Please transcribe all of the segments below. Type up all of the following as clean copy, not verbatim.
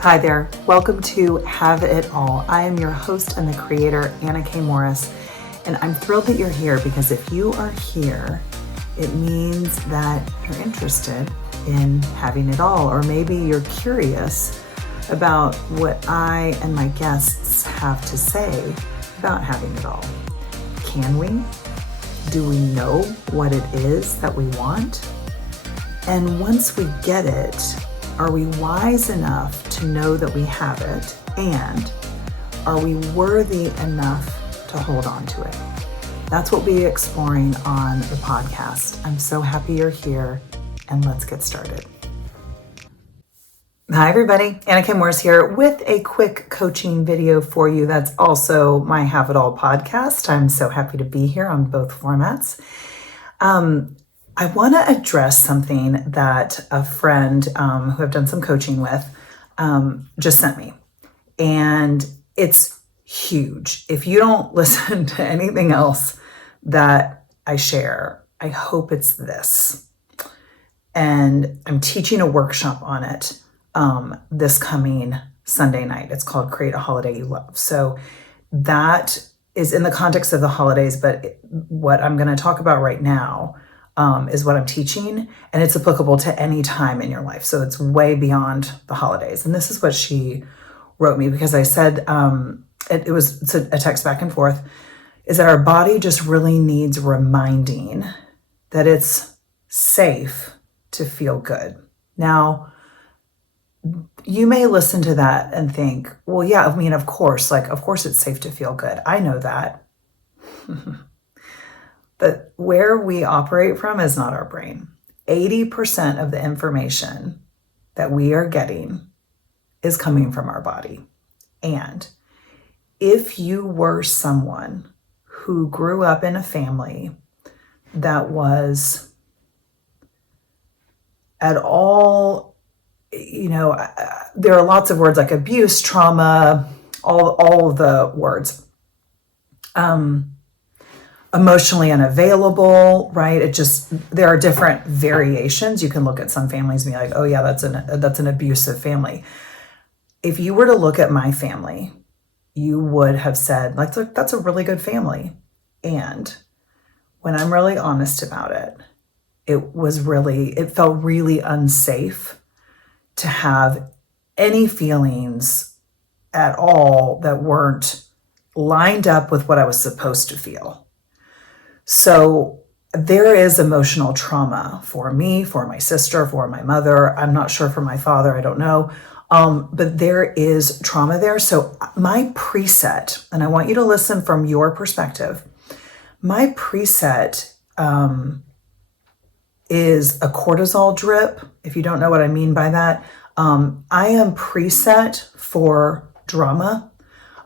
Hi there. Welcome to Have It All. I am your host and the creator, Anna K. Morris, and I'm thrilled that you're here because if you are here, it means that you're interested in having it all, or maybe you're curious about what I and my guests have to say about having it all. Can we? Do we know what it is that we want? And once we get it, are we wise enough to know that we have it? And are we worthy enough to hold on to it? That's what we'll be exploring on the podcast. I'm so happy you're here, and let's get started. Hi, everybody. Anna K. Morris here with a quick coaching video for you. That's also my Have It All podcast. I'm so happy to be here on both formats. I want to address something that a friend who I've done some coaching with just sent me. And it's huge. If you don't listen to anything else that I share, I hope it's this. And I'm teaching a workshop on it this coming Sunday night. It's called Create a Holiday You Love. So that is in the context of the holidays, but what I'm going to talk about right now is what I'm teaching, and it's applicable to any time in your life. So it's way beyond the holidays. And this is what she wrote me, because I said, it's a text back and forth, is that our body just really needs reminding that it's safe to feel good. Now, you may listen to that and think, well, yeah, I mean, of course it's safe to feel good. I know that. But where we operate from is not our brain. 80% of the information that we are getting is coming from our body. And if you were someone who grew up in a family that was at all, there are lots of words like abuse, trauma, all of the words. Emotionally unavailable, right? There are different variations. You can look at some families and be like, oh yeah, that's an abusive family. If you were to look at my family, you would have said, like, look, that's a really good family. And when I'm really honest about it, it felt really unsafe to have any feelings at all that weren't lined up with what I was supposed to feel. So there is emotional trauma for me, for my sister, for my mother. I'm not sure for my father, I don't know. But there is trauma there. So my preset, and I want you to listen from your perspective, my preset is a cortisol drip. If you don't know what I mean by that, I am preset for drama.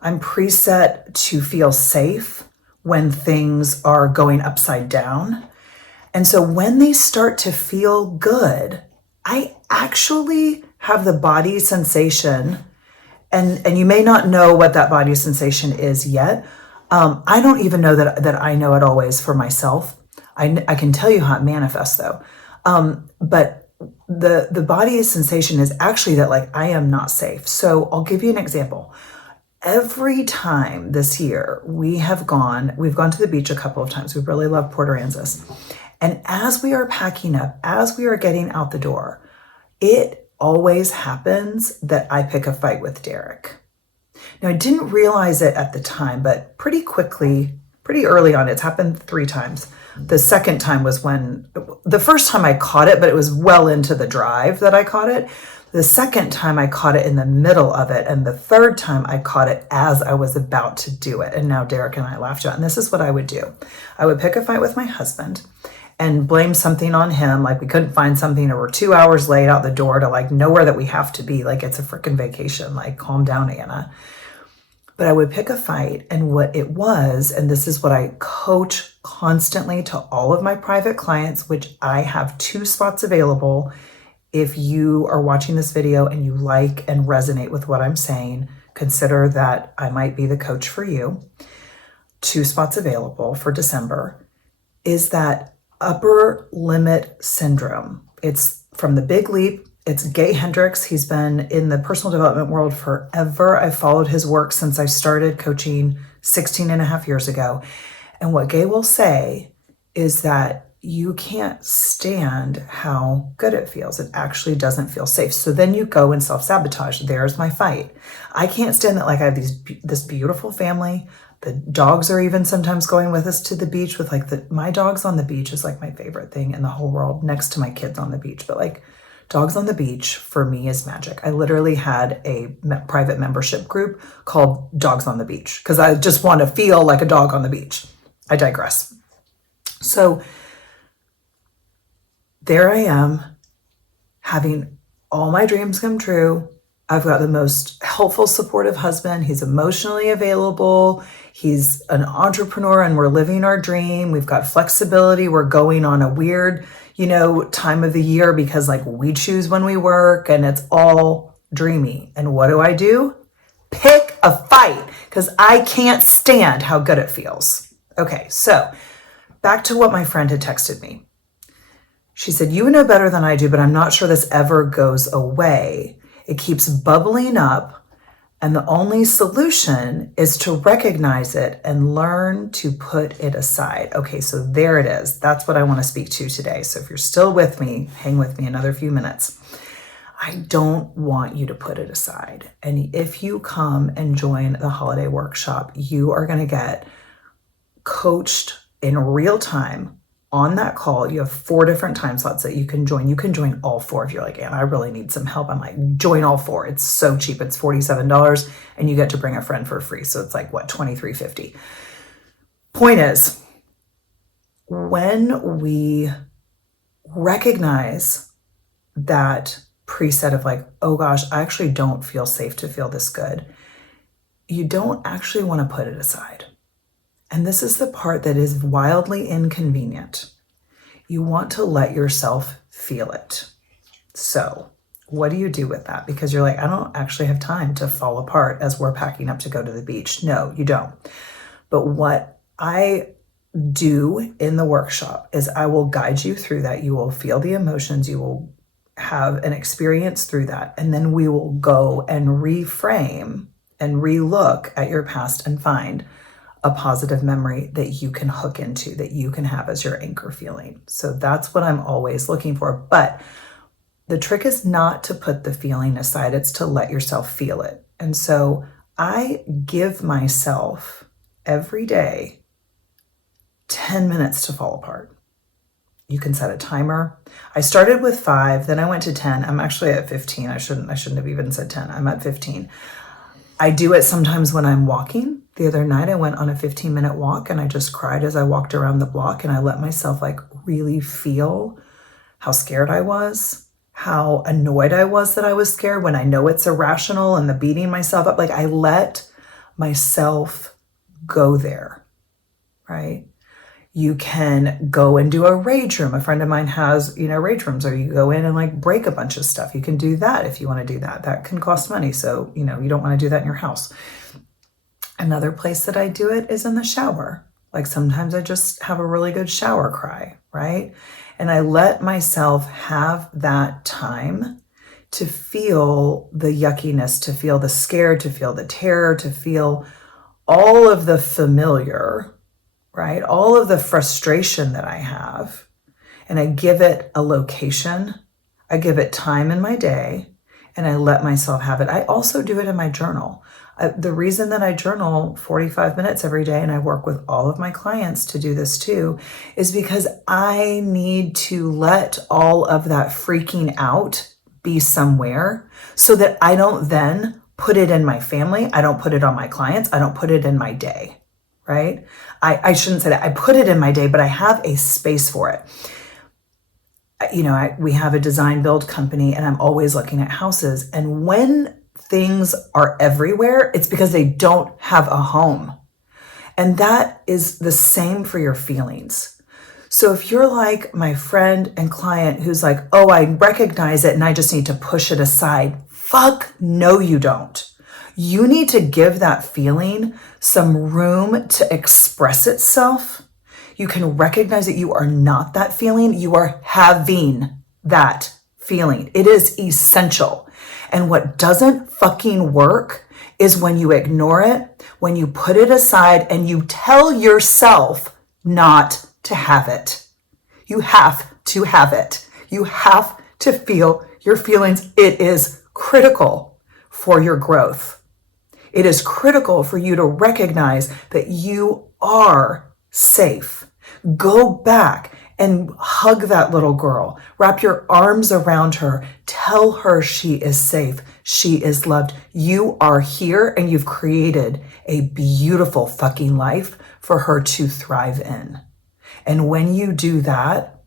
I'm preset to feel safe when things are going upside down. And so when they start to feel good, I actually have the body sensation, and you may not know what that body sensation is yet. I don't even know that I know it always for myself. I can tell you how it manifests though. But the body sensation is actually that, like, I am not safe. So I'll give you an example. Every time this year we've gone to the beach a couple of times. We really love Port Aransas. And as we are packing up, as we are getting out the door, it always happens that I pick a fight with Derek. Now, I didn't realize it at the time, but pretty early on, it's happened 3 times. The second time was the first time I caught it, but it was well into the drive that I caught it. The second time I caught it in the middle of it. And the third time I caught it as I was about to do it. And now Derek and I laughed about it. And this is what I would do. I would pick a fight with my husband and blame something on him. Like we couldn't find something, or we're 2 hours late out the door to like nowhere that we have to be. Like it's a freaking vacation. Like calm down, Anna. But I would pick a fight, and what it was, and this is what I coach constantly to all of my private clients, which I have 2 spots available. If you are watching this video and you like and resonate with what I'm saying, consider that I might be the coach for you. 2 spots available for December, is that upper limit syndrome. It's from the Big Leap. It's Gay Hendricks. He's been in the personal development world forever. I've followed his work since I started coaching 16 and a half years ago. And what Gay will say is that you can't stand how good it feels. It actually doesn't feel safe. So then you go and self-sabotage. There's my fight. I can't stand that. Like, I have this beautiful family. The dogs are even sometimes going with us to the beach with my dogs on the beach is like my favorite thing in the whole world, next to my kids on the beach. But like, dogs on the beach for me is magic. I literally had a private membership group called Dogs on the Beach because I just want to feel like a dog on the beach. I digress. So there I am having all my dreams come true. I've got the most helpful, supportive husband. He's emotionally available. He's an entrepreneur and we're living our dream. We've got flexibility. We're going on a weird, time of the year because like we choose when we work and it's all dreamy. And what do? Pick a fight because I can't stand how good it feels. Okay, so back to what my friend had texted me. She said, you know better than I do, but I'm not sure this ever goes away. It keeps bubbling up, and the only solution is to recognize it and learn to put it aside. Okay, so there it is. That's what I want to speak to today. So if you're still with me, hang with me another few minutes. I don't want you to put it aside. And if you come and join the holiday workshop, you are going to get coached in real time. On that call, you have 4 different time slots that you can join. You can join all 4 if you're like, Anna, I really need some help. I'm like, join all 4. It's so cheap. It's $47 and you get to bring a friend for free. So it's like, what, $23.50. Point is, when we recognize that preset of like, oh gosh, I actually don't feel safe to feel this good, you don't actually want to put it aside. And this is the part that is wildly inconvenient. You want to let yourself feel it. So what do you do with that? Because you're like, I don't actually have time to fall apart as we're packing up to go to the beach. No, you don't. But what I do in the workshop is I will guide you through that. You will feel the emotions. You will have an experience through that. And then we will go and reframe and relook at your past and find a positive memory that you can hook into, that you can have as your anchor feeling. So that's what I'm always looking for. But the trick is not to put the feeling aside, it's to let yourself feel it. And so I give myself every day 10 minutes to fall apart. You can set a timer. I started with 5, then I went to 10. I'm actually at 15. I shouldn't have even said 10. I'm at 15. I do it sometimes when I'm walking. The other night I went on a 15-minute walk and I just cried as I walked around the block and I let myself like really feel how scared I was, how annoyed I was that I was scared when I know it's irrational and the beating myself up. Like I let myself go there, right? You can go and do a rage room. A friend of mine has, rage rooms, or you go in and like break a bunch of stuff. You can do that if you want to do that. That can cost money. So, you don't want to do that in your house. Another place that I do it is in the shower. Like sometimes I just have a really good shower cry, right? And I let myself have that time to feel the yuckiness, to feel the scare, to feel the terror, to feel all of the familiar, right? All of the frustration that I have. And I give it a location. I give it time in my day and I let myself have it. I also do it in my journal. The reason that I journal 45 minutes every day, and I work with all of my clients to do this too, is because I need to let all of that freaking out be somewhere so that I don't then put it in my family. I don't put it on my clients. I don't put it in my day, right? I shouldn't say that. I put it in my day, but I have a space for it. We have a design build company and I'm always looking at houses. And when things are everywhere, it's because they don't have a home. And that is the same for your feelings. So if you're like my friend and client who's like, oh, I recognize it and I just need to push it aside. Fuck no, you don't. You need to give that feeling some room to express itself. You can recognize that you are not that feeling. You are having that feeling. It is essential. And what doesn't fucking work is when you ignore it, when you put it aside and you tell yourself not to have it. You have to have it. You have to feel your feelings. It is critical for your growth. It is critical for you to recognize that you are safe. Go back and hug that little girl. Wrap your arms around her. Tell her she is safe. She is loved. You are here and you've created a beautiful fucking life for her to thrive in. And when you do that,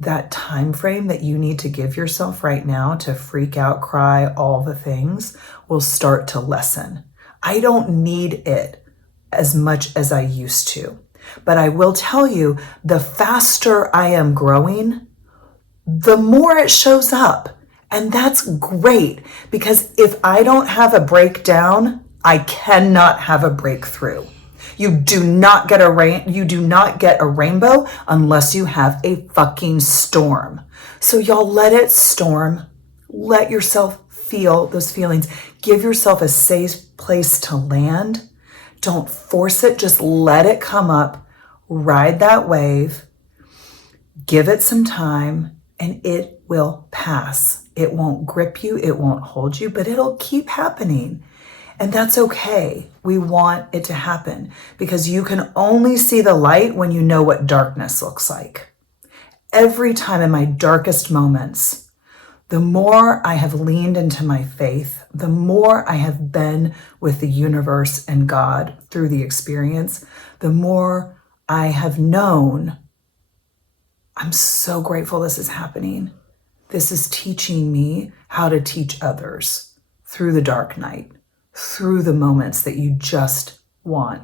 that time frame that you need to give yourself right now to freak out, cry, all the things will start to lessen. I don't need it as much as I used to. But I will tell you, the faster I am growing, the more it shows up. And that's great, because if I don't have a breakdown, I cannot have a breakthrough. You do not get a rainbow unless you have a fucking storm. So y'all, let it storm. Let yourself feel those feelings. Give yourself a safe place to land. Don't force it. Just let it come up. Ride that wave. Give it some time and it will pass. It won't grip you. It won't hold you, but it'll keep happening. And that's okay. We want it to happen because you can only see the light when you know what darkness looks like. Every time in my darkest moments, the more I have leaned into my faith, the more I have been with the universe and God through the experience, the more I have known, I'm so grateful this is happening. This is teaching me how to teach others through the dark night, through the moments that you just want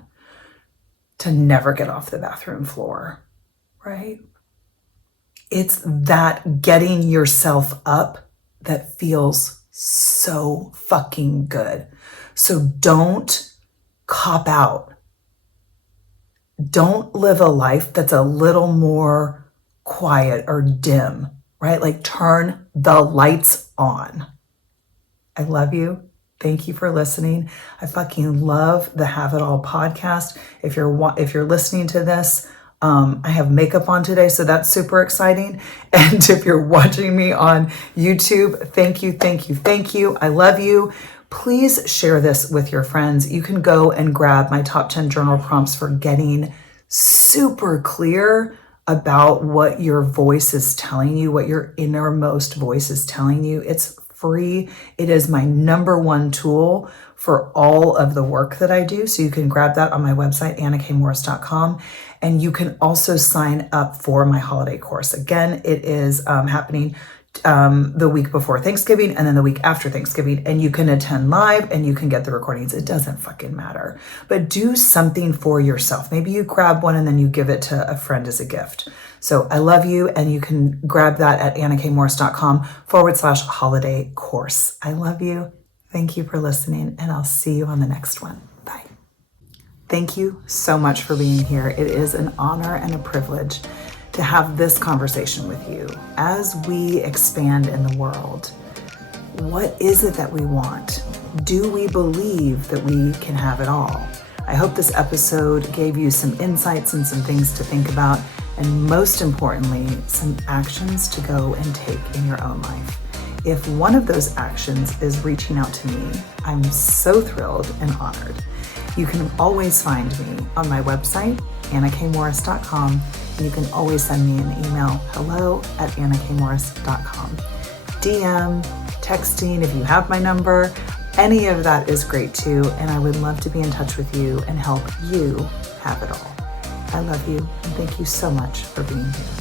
to never get off the bathroom floor, right? It's that getting yourself up that feels so fucking good. So don't cop out. Don't live a life that's a little more quiet or dim, right? Like turn the lights on. I love you. Thank you for listening. I fucking love the Have It All podcast. If you're listening to this, I have makeup on today, so that's super exciting. And if you're watching me on YouTube, thank you, thank you, thank you. I love you. Please share this with your friends. You can go and grab my top 10 journal prompts for getting super clear about what your voice is telling you, what your innermost voice is telling you. It's free. It is my number one tool for all of the work that I do. So you can grab that on my website, annakmorris.com. And you can also sign up for my holiday course. Again, it is happening the week before Thanksgiving and then the week after Thanksgiving. And you can attend live and you can get the recordings. It doesn't fucking matter. But do something for yourself. Maybe you grab one and then you give it to a friend as a gift. So I love you, and you can grab that at annakmorris.com/holiday course. I love you. Thank you for listening, and I'll see you on the next one. Bye. Thank you so much for being here. It is an honor and a privilege to have this conversation with you as we expand in the world. What is it that we want? Do we believe that we can have it all? I hope this episode gave you some insights and some things to think about, and most importantly, some actions to go and take in your own life. If one of those actions is reaching out to me, I'm so thrilled and honored. You can always find me on my website, annakmorris.com, and you can always send me an email, hello@annakmorris.com. DM, texting, if you have my number, any of that is great too, and I would love to be in touch with you and help you have it all. I love you, and thank you so much for being here.